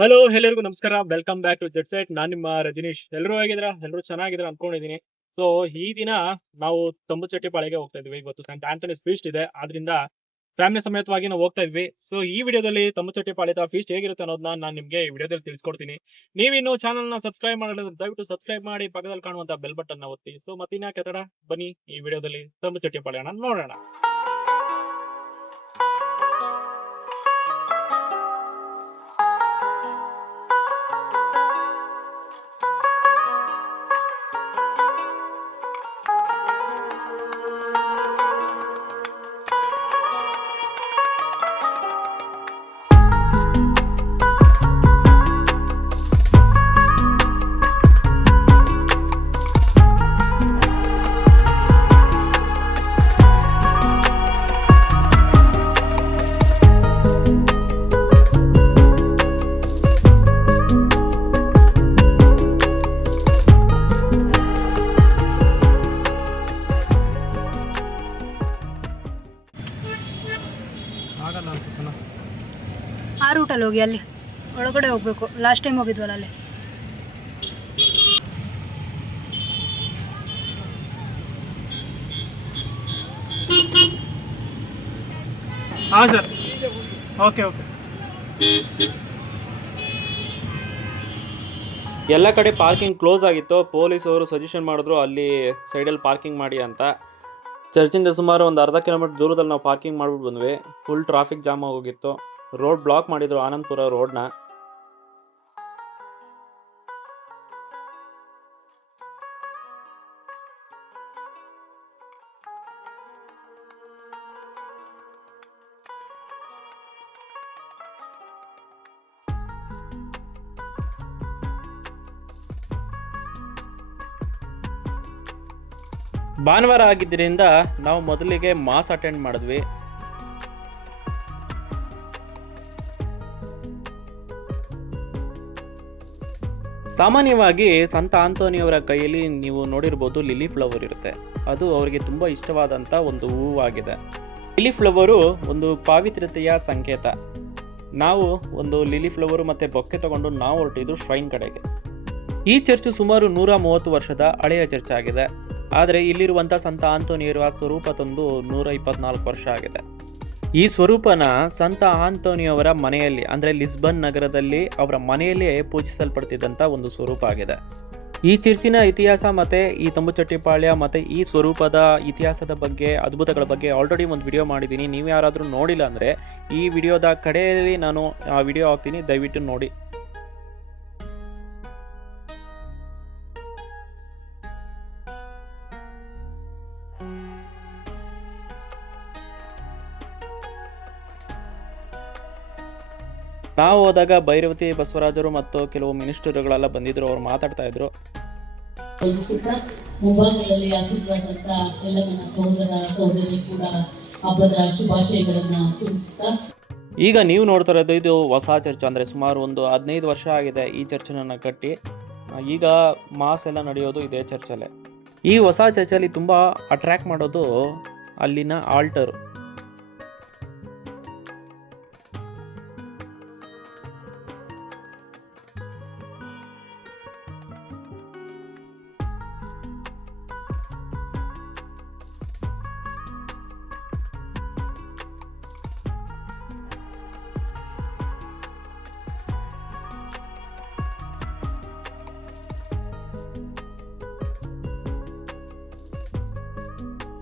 Hello ಎಲ್ಲರಿಗೂ ನಮಸ್ಕಾರ. Welcome back to jet set. ನಾನು ನಿಮ್ಮ ರಜನೀಶ್. ಎಲ್ಲರೂ ಹೇಗಿದ್ದೀರಾ? ಎಲ್ಲರೂ ಚೆನ್ನಾಗಿದ್ದೀರಾ ಅನ್ಕೊಂಡಿದ್ದೀನಿ. ಸೊ ಈ ದಿನ ನಾವು ತಂಬುಚೆಟ್ಟಿಪಾಳ್ಯಗೆ ಹೋಗ್ತಾ ಇದ್ವಿ. ಇವತ್ತು ಸೆಂಟ್ ಆಂಥೋನಿಸ್ ಫೀಸ್ಟ್ ಇದೆ, ಆದ್ರಿಂದ ಫ್ಯಾಮಿಲಿ ಸಮೇತವಾಗಿ ನಾವು ಹೋಗ್ತಾ ಇದ್ವಿ. ಸೊ ಈ ವಿಡಿಯೋದಲ್ಲಿ ತಂಬುಚೆಟ್ಟಿಪಾಳ್ಯದ ಫೀಸ್ಟ್ ಹೇಗಿರುತ್ತೆ ಅನ್ನೋದನ್ನ ನಾನು ನಿಮಗೆ ಈ ವಿಡಿಯೋದಲ್ಲಿ ತಿಳಿಸ್ಕೊಡ್ತೀನಿ. ನೀವಿನ್ನು ಚಾನಲ್ನ ಸಬ್ಸ್ಕ್ರೈಬ್ ಮಾಡಿದ್ರೆ ದಯವಿಟ್ಟು ಸಬ್ಸ್ಕ್ರೈಬ್ ಮಾಡಿ, ಪಕ್ಕದಲ್ಲಿ ಕಾಣುವಂತ ಬೆಲ್ ಬಟನ್ ಒತ್ತಿ. ಸೊ ಮತ್ತಿನ್ಯಾಕೆ ತಡ, ಬನ್ನಿ ಈ ವಿಡಿಯೋದಲ್ಲಿ ತಂಬುಚೆಟ್ಟಿಪಾಳ್ಯನ ನೋಡೋಣ. ಆ ರೂಟಲ್ಲಿ ಹೋಗಿ, ಅಲ್ಲಿ ಒಳಗಡೆ ಹೋಗ್ಬೇಕು. ಲಾಸ್ಟ್ ಟೈಮ್ ಹೋಗಿದ್ವಲ್ಲ ಅಲ್ಲಿ. ಹಾಂ ಸರ್, ಓಕೆ ಓಕೆ. ಎಲ್ಲ ಕಡೆ ಪಾರ್ಕಿಂಗ್ ಕ್ಲೋಸ್ ಆಗಿತ್ತು. ಪೊಲೀಸವರು ಸಜೆಷನ್ ಮಾಡಿದ್ರು ಅಲ್ಲಿ ಸೈಡಲ್ಲಿ ಪಾರ್ಕಿಂಗ್ ಮಾಡಿ ಅಂತ. ಚರ್ಚಿಂದ ಸುಮಾರು ಒಂದು ಅರ್ಧ ಕಿಲೋಮೀಟರ್ ದೂರದಲ್ಲಿ ನಾವು ಪಾರ್ಕಿಂಗ್ ಮಾಡ್ಬಿಟ್ಟು ಬಂದ್ವಿ. ಫುಲ್ ಟ್ರಾಫಿಕ್ ಜಾಮ್ ಆಗೋಗಿತ್ತು. ರೋಡ್ ಬ್ಲಾಕ್ ಮಾಡಿದ್ರು, ಆನಂದಪುರ ರೋಡ್ನ. ಭಾನುವಾರ ಆಗಿದ್ದರಿಂದ ನಾವು ಮೊದಲಿಗೆ ಮಾಸ್ ಅಟೆಂಡ್ ಮಾಡಿದ್ವಿ. ಸಾಮಾನ್ಯವಾಗಿ ಸಂತ ಆಂಥೋನಿಯವರ ಕೈಯಲ್ಲಿ ನೀವು ನೋಡಿರ್ಬೋದು ಲಿಲಿ ಫ್ಲವರ್ ಇರುತ್ತೆ. ಅದು ಅವರಿಗೆ ತುಂಬ ಇಷ್ಟವಾದಂಥ ಒಂದು ಹೂವಾಗಿದೆ. ಲಿಲಿ ಫ್ಲವರು ಒಂದು ಪಾವಿತ್ರ್ಯತೆಯ ಸಂಕೇತ. ನಾವು ಒಂದು ಲಿಲಿ ಫ್ಲವರು ಮತ್ತು ಬೊಕ್ಕೆ ತಗೊಂಡು ನಾವು ಹೊರಟಿದ್ದು ಶ್ರೈನ್ ಕಡೆಗೆ. ಈ ಚರ್ಚು ಸುಮಾರು 130 ವರ್ಷದ ಹಳೆಯ ಚರ್ಚ್ ಆಗಿದೆ. ಆದರೆ ಇಲ್ಲಿರುವಂಥ ಸಂತ ಆಂಥೋನಿಯವರ ಸ್ವರೂಪ ತಂದು 124 ವರ್ಷ ಆಗಿದೆ. ಈ ಸ್ವರೂಪನ ಸಂತ ಆಂಥೋನಿಯವರ ಮನೆಯಲ್ಲಿ, ಅಂದರೆ ಲಿಸ್ಬನ್ ನಗರದಲ್ಲಿ ಅವರ ಮನೆಯಲ್ಲೇ ಪೂಜಿಸಲ್ಪಡ್ತಿದ್ದಂಥ ಒಂದು ಸ್ವರೂಪ ಆಗಿದೆ. ಈ ಚರ್ಚಿನ ಇತಿಹಾಸ ಮತ್ತು ಈ ತಂಬುಚೆಟ್ಟಿಪಾಳ್ಯ ಮತ್ತು ಈ ಸ್ವರೂಪದ ಇತಿಹಾಸದ ಬಗ್ಗೆ, ಅದ್ಭುತಗಳ ಬಗ್ಗೆ ಆಲ್ರೆಡಿ ಒಂದು ವಿಡಿಯೋ ಮಾಡಿದ್ದೀನಿ. ನೀವು ಯಾರಾದರೂ ನೋಡಿಲ್ಲ ಅಂದರೆ ಈ ವಿಡಿಯೋದ ಕಡೆಯಲ್ಲಿ ನಾನು ಆ ವಿಡಿಯೋ ಹಾಕ್ತೀನಿ, ದಯವಿಟ್ಟು ನೋಡಿ. ನಾವು ಹೋದಾಗ ಭೈರವತಿ ಬಸವರಾಜರು ಮತ್ತು ಕೆಲವು ಮಿನಿಸ್ಟರ್ಗಳೆಲ್ಲ ಬಂದಿದ್ರು. ಅವ್ರು ಮಾತಾಡ್ತಾ ಇದ್ರು. ಮುಂಭಾಗದಲ್ಲಿ ಆಸೀನವಾದಂತ ಎಲ್ಲ ನನ್ನ ಸಹೋದರ ಸಹೋದರಿ ಕೂಡ ಹಬ್ಬದ ಶುಭಾಶಯಗಳನ್ನ ತಿಳಿಸುತ್ತಾ, ಈಗ ನೀವು ನೋಡ್ತಾ ಇರೋದು ಇದು ಹೊಸ ಚರ್ಚ್. ಅಂದರೆ ಸುಮಾರು ಒಂದು 15 ವರ್ಷ ಆಗಿದೆ ಈ ಚರ್ಚನ್ನು ಕಟ್ಟಿ. ಈಗ ಮಾಸ್ ಎಲ್ಲ ನಡೆಯೋದು ಇದೇ ಚರ್ಚಲ್ಲೇ. ಈ ಹೊಸ ಚರ್ಚಲ್ಲಿ ತುಂಬ ಅಟ್ರ್ಯಾಕ್ಟ್ ಮಾಡೋದು ಅಲ್ಲಿನ ಆಲ್ಟರು.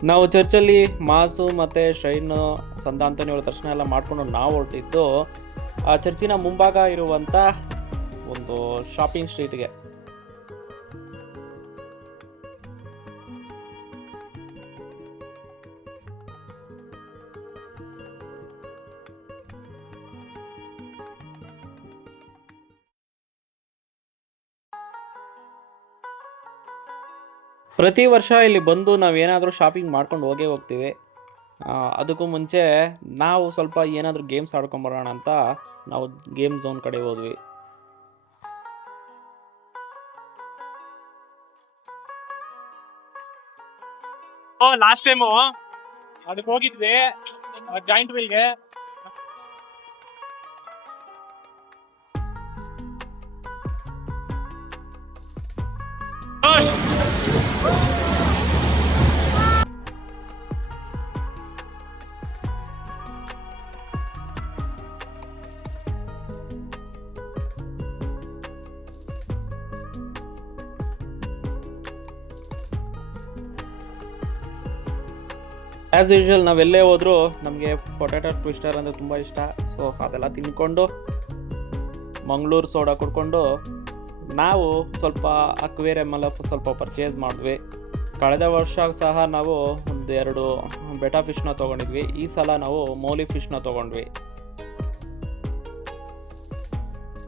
ನಾವು ಚರ್ಚಲ್ಲಿ ಮಾಸು ಮತ್ತು ಶ್ರೈನ್ ಸಂತ ಆಂಥೋನಿಯವರ ದರ್ಶನ ಎಲ್ಲ ಮಾಡಿಕೊಂಡು ನಾವು ಹೊರಟಿದ್ದು ಆ ಚರ್ಚಿನ ಮುಂಭಾಗ ಇರುವಂಥ ಒಂದು ಶಾಪಿಂಗ್ ಸ್ಟ್ರೀಟ್ಗೆ. ಪ್ರತಿ ವರ್ಷ ಇಲ್ಲಿ ಬಂದು ನಾವೇನಾದರೂ ಶಾಪಿಂಗ್ ಮಾಡ್ಕೊಂಡು ಹೋಗ್ತೀವಿ. ಅದಕ್ಕೂ ಮುಂಚೆ ನಾವು ಸ್ವಲ್ಪ ಏನಾದರೂ ಗೇಮ್ಸ್ ಆಡ್ಕೊಂಬರೋಣ ಅಂತ ನಾವು ಗೇಮ್ ಝೋನ್ ಕಡೆ ಹೋದ್ವಿ. ಲಾಸ್ಟ್ ಟೈಮು ಅದಕ್ಕೆ ಹೋಗಿದ್ವಿ ಜಾಯಿಂಟ್ ವೀಲ್ಗೆ. ಆ್ಯಸ್ ಯೂಶುವಲ್ ನಾವೆಲ್ಲೇ ಹೋದರೂ ನಮಗೆ ಪೊಟ್ಯಾಟೊ ಟ್ವಿಸ್ಟರ್ ಅಂದರೆ ತುಂಬ ಇಷ್ಟ. ಸೊ ಅದೆಲ್ಲ ತಿನ್ಕೊಂಡು ಮಂಗಳೂರು ಸೋಡಾ ಕುಡ್ಕೊಂಡು ನಾವು ಸ್ವಲ್ಪ ಅಕ್ವೇರಿಯಮ್ ಎಲ್ಲ ಸ್ವಲ್ಪ ಪರ್ಚೇಸ್ ಮಾಡಿದ್ವಿ. ಕಳೆದ ವರ್ಷ ಸಹ ನಾವು ಒಂದು 2 ಬೆಟಾ ಫಿಶ್ನ ತೊಗೊಂಡಿದ್ವಿ. ಈ ಸಲ ನಾವು ಮೌಲಿ ಫಿಶ್ನ ತೊಗೊಂಡ್ವಿ.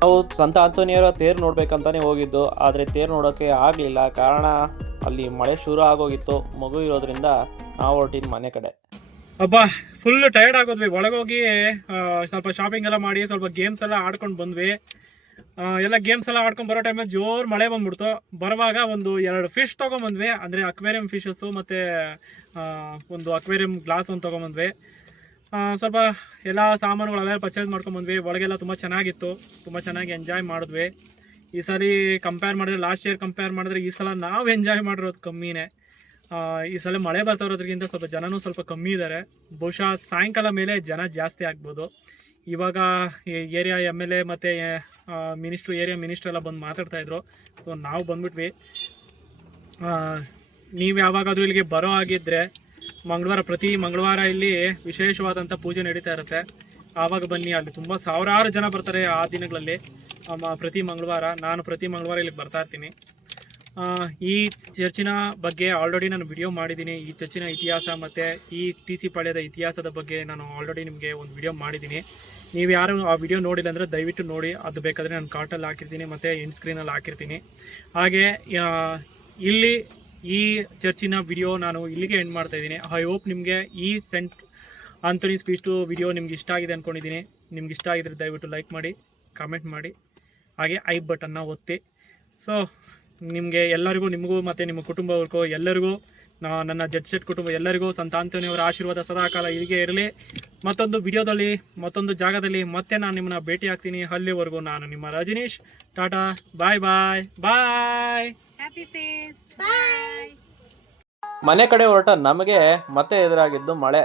ನಾವು ಸಂತ ಆಂಟೋನಿಯವರ ತೇರು ನೋಡ್ಬೇಕಂತಾನೆ ಹೋಗಿದ್ದು, ಆದರೆ ತೇರು ನೋಡೋಕ್ಕೆ ಆಗಲಿಲ್ಲ. ಕಾರಣ ಅಲ್ಲಿ ಮಳೆ ಶುರು ಆಗೋಗಿತ್ತು. ಮಗು ಇರೋದ್ರಿಂದ ನಾವು ಹೊರಟಿದ್ದು ಮನೆ ಕಡೆ. ಅಬ್ಬಾ ಫುಲ್ ಟಯರ್ಡ್ ಆಗೋದ್ವಿ. ಒಳಗೋಗಿ ಸ್ವಲ್ಪ ಶಾಪಿಂಗ್ ಎಲ್ಲ ಮಾಡಿ ಸ್ವಲ್ಪ ಗೇಮ್ಸ್ ಎಲ್ಲ ಆಡ್ಕೊಂಡು ಬಂದ್ವಿ. ಎಲ್ಲ ಗೇಮ್ಸ್ ಎಲ್ಲ ಆಡ್ಕೊಂಡು ಬರೋ ಟೈಮಲ್ಲಿ ಜೋರು ಮಳೆ ಬಂದ್ಬಿಡ್ತು. ಬರುವಾಗ ಒಂದು 2 ಫಿಶ್ ತೊಗೊಂಬಂದ್ವಿ, ಅಂದರೆ ಅಕ್ವೇರಿಯಂ ಫಿಶಸ್ಸು ಮತ್ತು ಒಂದು ಅಕ್ವೇರಿಯಂ ಗ್ಲಾಸ್ ಒಂದು ತೊಗೊಂಬಂದ್ವಿ. ಸ್ವಲ್ಪ ಎಲ್ಲ ಸಾಮಾನುಗಳೆಲ್ಲ ಪರ್ಚೇಸ್ ಮಾಡ್ಕೊಂಬಂದ್ವಿ. ಒಳಗೆಲ್ಲ ತುಂಬ ಚೆನ್ನಾಗಿತ್ತು, ತುಂಬ ಚೆನ್ನಾಗಿ ಎಂಜಾಯ್ ಮಾಡಿದ್ವಿ. ಈ ಸಲ ಕಂಪೇರ್ ಮಾಡಿದ್ರೆ, ಲಾಸ್ಟ್ ಇಯರ್ ಕಂಪೇರ್ ಮಾಡಿದ್ರೆ ಈ ಸಲ ನಾವು ಎಂಜಾಯ್ ಮಾಡಿರೋದು ಕಮ್ಮಿನೇ. ಈ ಸಲ ಮಳೆ ಬರ್ತಾ ಇರೋದ್ರಿಂದ ಸ್ವಲ್ಪ ಜನನೂ ಸ್ವಲ್ಪ ಕಮ್ಮಿ ಇದ್ದಾರೆ. ಬಹುಶಃ ಸಾಯಂಕಾಲ ಮೇಲೆ ಜನ ಜಾಸ್ತಿ ಆಗ್ಬೋದು. ಇವಾಗ ಏರಿಯಾ MLA ಮತ್ತು ಏರಿಯಾ ಮಿನಿಸ್ಟ್ರ್ ಎಲ್ಲ ಬಂದು ಮಾತಾಡ್ತಾಯಿದ್ರು. ಸೊ ನಾವು ಬಂದ್ಬಿಟ್ವಿ. ನೀವು ಯಾವಾಗಾದರೂ ಇಲ್ಲಿಗೆ ಬರೋ ಆಗಿದ್ದರೆ ಪ್ರತಿ ಮಂಗಳವಾರ ಇಲ್ಲಿ ವಿಶೇಷವಾದಂಥ ಪೂಜೆ ನಡೀತಾ ಇರುತ್ತೆ. ಆವಾಗ ಬನ್ನಿ. ಅಲ್ಲಿ ತುಂಬ ಸಾವಿರಾರು ಜನ ಬರ್ತಾರೆ ಆ ದಿನಗಳಲ್ಲಿ. ಪ್ರತಿ ಮಂಗಳವಾರ ನಾನು ಪ್ರತಿ ಮಂಗಳವಾರ ಇಲ್ಲಿಗೆ ಬರ್ತಾ ಇರ್ತೀನಿ. ಈ ಚರ್ಚಿನ ಬಗ್ಗೆ ಆಲ್ರೆಡಿ ನಾನು ವಿಡಿಯೋ ಮಾಡಿದ್ದೀನಿ. ಈ ಚರ್ಚಿನ ಇತಿಹಾಸ ಮತ್ತು ಈ TC ಪಾಳ್ಯದ ಇತಿಹಾಸದ ಬಗ್ಗೆ ನಾನು ಆಲ್ರೆಡಿ ನಿಮಗೆ ಒಂದು ವಿಡಿಯೋ ಮಾಡಿದ್ದೀನಿ. ನೀವು ಯಾರು ಆ ವಿಡಿಯೋ ನೋಡಿಲ್ಲ ಅಂದರೆ ದಯವಿಟ್ಟು ನೋಡಿ. ಅದು ಬೇಕಾದರೆ ನಾನು ಕಾರ್ಟಲ್ಲಿ ಹಾಕಿರ್ತೀನಿ ಮತ್ತು ಎಂಡ್ ಸ್ಕ್ರೀನಲ್ಲಿ ಹಾಕಿರ್ತೀನಿ. ಹಾಗೆ ಇಲ್ಲಿ ಈ ಚರ್ಚಿನ ವಿಡಿಯೋ ನಾನು ಇಲ್ಲಿಗೆ ಎಂಡ್ ಮಾಡ್ತಾಯಿದ್ದೀನಿ. ಐ ಹೋಪ್ ನಿಮಗೆ ಈ ಸೆಂಟ್ ಆಂಥೋನೀಸ್ ಫೀಸ್ಟು ವಿಡಿಯೋ ನಿಮ್ಗೆ ಇಷ್ಟ ಆಗಿದೆ ಅಂದ್ಕೊಂಡಿದ್ದೀನಿ. ನಿಮ್ಗೆ ಇಷ್ಟ ಆಗಿದ್ರೆ ದಯವಿಟ್ಟು ಲೈಕ್ ಮಾಡಿ, ಕಾಮೆಂಟ್ ಮಾಡಿ, ಹಾಗೆ ಐ ಬಟನ್ನ ಒತ್ತಿ. ಸೊ ನಿಮಗೆ ಎಲ್ಲರಿಗೂ, ನಿಮಗೂ ಮತ್ತು ನಿಮ್ಮ ಕುಟುಂಬವ್ರಿಗೂ ಎಲ್ಲರಿಗೂ, ನನ್ನ ಜೆಟ್ ಸೆಟ್ ಕುಟುಂಬ ಎಲ್ಲರಿಗೂ ಸಂತ ಆಂಥೋನಿಯವರ ಆಶೀರ್ವಾದ ಸದಾಕಾಲ ಹೀಗೆ ಇರಲಿ. ಮತ್ತೊಂದು ವಿಡಿಯೋದಲ್ಲಿ, ಮತ್ತೊಂದು ಜಾಗದಲ್ಲಿ ಮತ್ತೆ ನಾನು ನಿಮ್ಮನ್ನ ಭೇಟಿ ಆಗ್ತೀನಿ. ಅಲ್ಲಿವರೆಗೂ ನಾನು ನಿಮ್ಮ Rajneesh. Tata, bye bye bye. Happy feast. Bye. ಮನೆ ಕಡೆ ಹೊರಟ ನಮಗೆ ಮತ್ತೆ ಎದುರಾಗಿದ್ದು ಮಳೆ.